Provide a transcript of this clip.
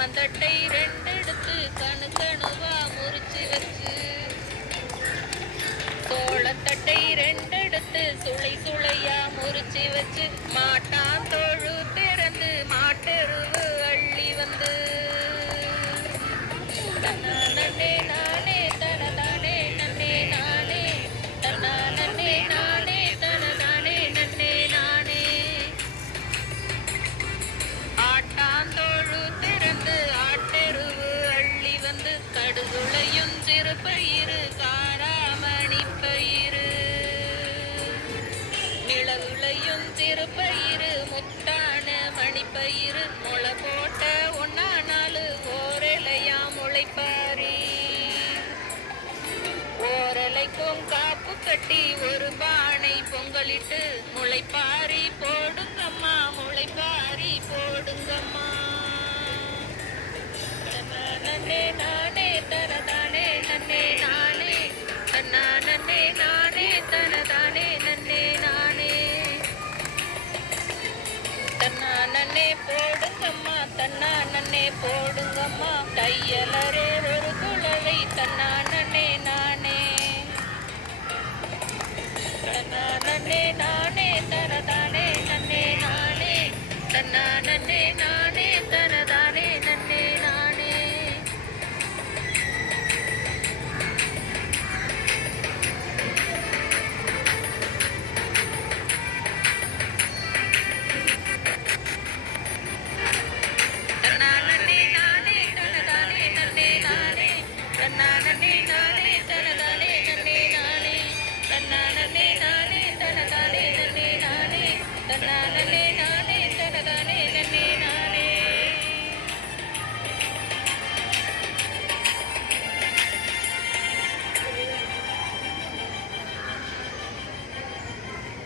கம்மந்தட்டை ரெண்டெடுத்து கணு கணுவா முறிச்சு வச்சு, சோளத்தட்டை ரெண்டெடுத்து சுளை சுளையா முறிச்சு வச்சு, மாட்டான் தோழு திறந்து மாட்டெருவு அள்ளி வந்து, தன்னானே நானே தனதானே நன்னே நானே, தன்னானே நானே தனதானே நன்னே நானே, ஆட்டாந்தோழு திறந்து ஆட்டெருவு அள்ளி வந்து, கடுகுளையும் சிறுபயிறு காராமணி பயிறு, நிலவுளையும் சிறுபயிறு முத்தான மணிப்பயிறு, முளை போட்ட ஒன்னா நாலு ஓரலையா முளைப்பாரி, ஓரலைக்கும் காப்பு கட்டி ஒரு பானை பொங்கலிட்டு, முளைப்பாரி போடுங்கம்மா முளைப்பாரி போடுங்கம்மா, நன்னே நானே தனதானே நன்னே நானே, தன்னானே நானே தனதானே நன்னே நானே, தன்னானே போடுங்கம்மா தன்னானே போடுங்கம்மா, தையலரே